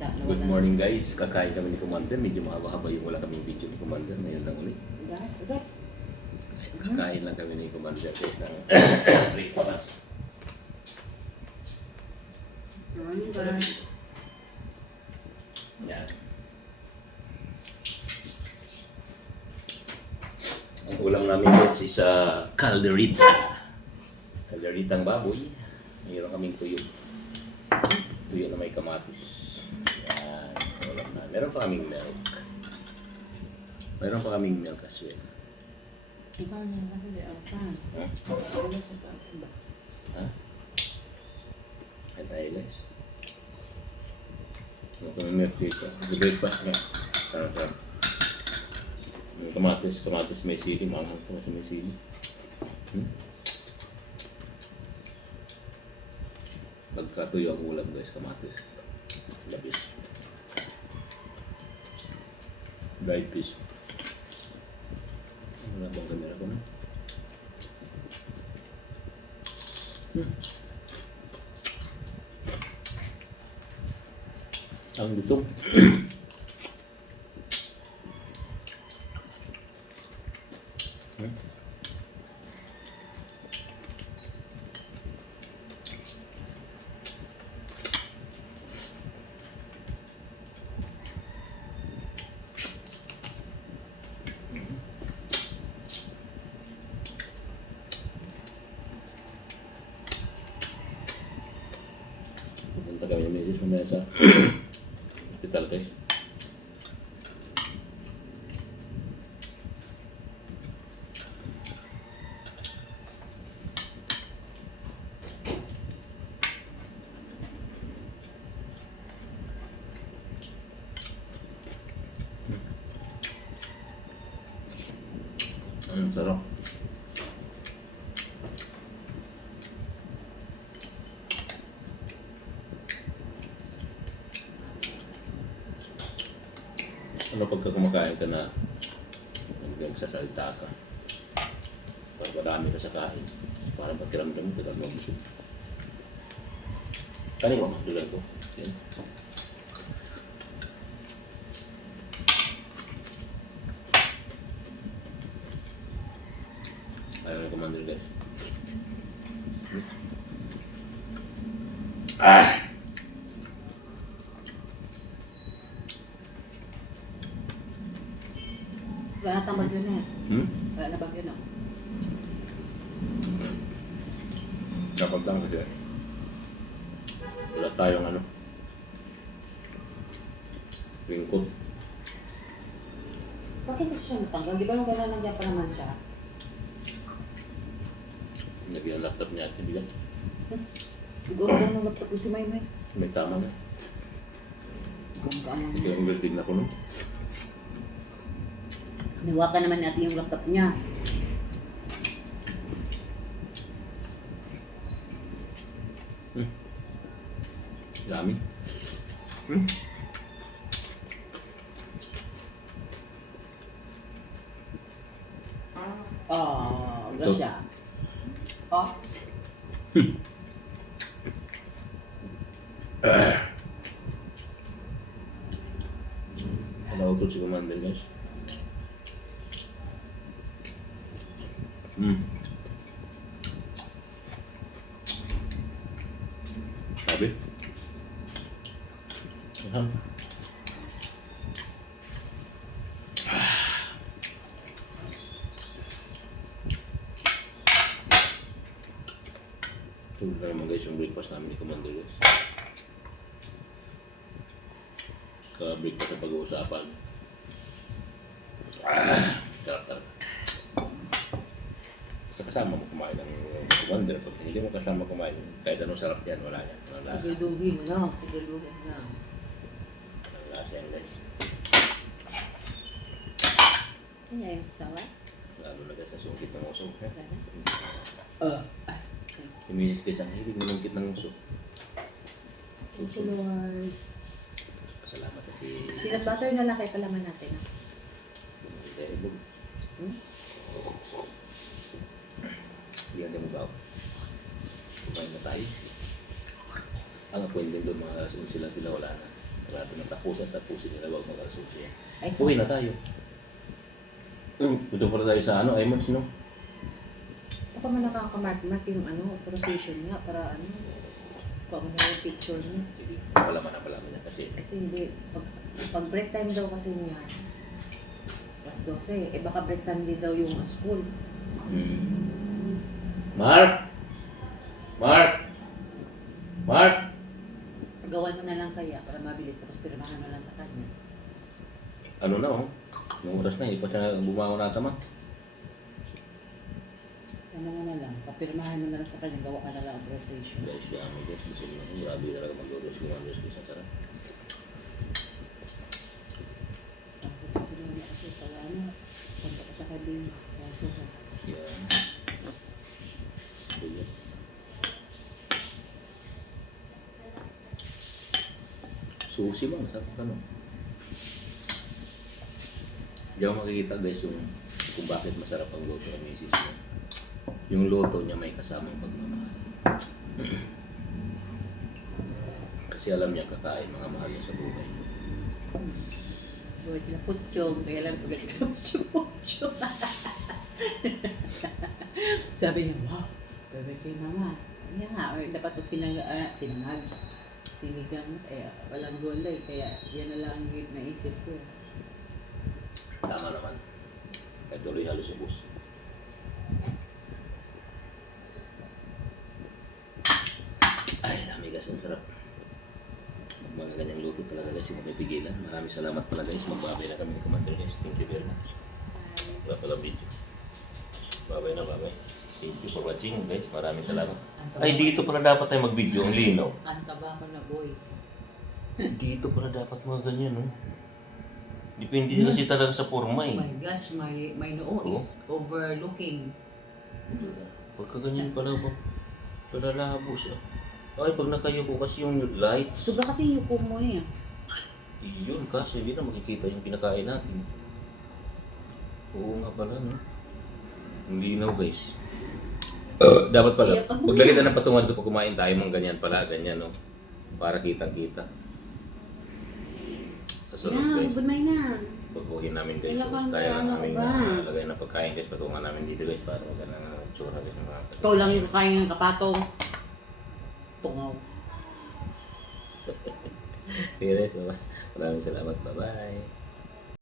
Good morning guys, kakain kami ni Commander. Medyo mahaba-haba yung wala kaming video ni Commander. Ngayon lang ulit. Kakain lang kami ni Commander guys ng breakfast. Yan. Ang ulam namin guys is uh, calderita. Calderitang baboy. Mayroon kaming tuyo. Tuyo na may kamatis. Yan. Ulam na. Meron pa kaming milk. Meron pa kaming milk as well. Ikaw na kasi di ako sa taas ba? Ha? Ayan tayo guys. Ano kami milk dito? The breakfast nga. Sarap sarap. Yung kamatis, kamatis may sili. Mamang pa kasi may sili. Hmm? Pagkatuyo ang ulam guys, kamatis. Labis. Dried fish. Wala bang kamera ko na? Ang gutom. 70 caballones es una mesa hospital que Ano pagka kumakain ka na nagsasalita ka? Pag marami ka sa kain, parang pakiramdam mo, tagal mo busog. Kanin mo, dulan ko. Yan. Ayaw yung commander guys. Ah! Wala na tamad yun eh. Hmm? Wala na bagyo na. Dapat lang kasi wala tayong ano lingkod. Bakit hindi siya natanggal? Di ba nung gano'n nandiyan pa naman siya? Lagyan ang laptop niya at bigat. Siguro gano'n laptop ko si Maymay. May tama na. Kung kaamang. Ito yung building na kuno. Niwakan naman natin yung laptop niya. Dami. Hmm? Oh, Ito. siya. Oh, Ano ko si Commander guys. Hmm. Sabi? Aham. Ito na naman guys yung breakfast namin ni Commander guys. Ka-breakfast na pag-uusapan. Ah. Basta kasama mo kumain ng Commander. Pag hindi mo kasama kumain, kahit anong sarap yan, wala yan. Walang lasa. siguraduhin mo lang. Siguraduhin mo lang. Walang lasa yan guys. Ano yung sawa? Lalo na guys sa sungkit ng uso. Eh? Uh. Kumisis guys ang hilig nilungkit ng uso. Thank you, Lord. Pasalamat kasi. Peanut butter na lang kay palaman natin. ah. Dahil Hmm? Yan mo ba? Kumain na tayo. Ang appointment doon mga alas 11 sila sila wala na. Natin ang tapusan, tapusin nila wag mag-asusi. Ay, Uwi na tayo. Mm, Punta pa tayo sa ano, IMAX, no? Baka man nakakamark-mark yung ano, authorization nga para ano, kung ano yung picture niya. Hindi, palaman na palaman niya kasi. Kasi hindi, pag, pag break time daw kasi niya, plus 12, eh baka break time din daw yung school. Hmm. Mark! Mark! Mark! Gawan mo na lang kaya para mabilis, tapos pirmahan mo lang sa kanya. Ano na, oh? Yung oras na, ipa siya bumangon na tama. Ano mo na lang, papirmahan mo na lang sa kanya, gawa ka na lang authorization. Guys, dami guys. Gusto nyo naman. Grabe talaga mag-oros sarap. Ako kasi pala ano, punta ko sa kabin. Ayan. Susi ba? Masarap ka no? Hindi ako makikita guys yung kung bakit masarap ang luto ng misis mo. Yung luto niya may kasamang pagmamahal. Kasi alam niya kakain mga mahal niya sa buhay. Buhat na putsyong, kaya lang pagalit mo si putsyong. Sabi niya, wow, bebe kay mama. Kaya nga, or dapat pag sinang, uh, sinangag, sinigang, eh, walang gulay, kaya yan na lang yung naisip ko. Tama naman. Kahit tuloy halos ubos. Ay, dami guys, ang sarap. Mga ganyang luto talaga guys, mapipigilan. Maraming salamat pala guys. Magbabay na kami ni Commander guys. Thank you very much. Wala pala video. Babay na babay. Thank you for watching guys. Maraming salamat. Ay, dito pala dapat tayo mag-video. Ang linaw. Anta ba ako na boy? Dito pala dapat mga ganyan, no? Depende kasi talaga sa forma eh. gosh, my, my noo is overlooking. Pagka ganyan pala ba? Palalabo siya. Ay, pag nakayo ko kasi yung lights. Suga kasi yung yuko mo eh. Yun, kasi hindi na makikita yung pinakain natin. Oo nga pala, no? Ang linaw, guys. Dapat pala, Iya, pag- maglagay na ng patungan ko pag kumain tayo mong ganyan pala, ganyan, no? Para kitang-kita. Sa sunod, guys. night na. Pag-uwi namin guys, yung kang style ng ano aming ba? lagay ng pagkain guys, patungan namin dito guys, para maganda ng tsura guys ng mga Ikaw lang yung kakain ng kapatong. Tungaw. Okay guys, bye-bye. maraming salamat, bye-bye.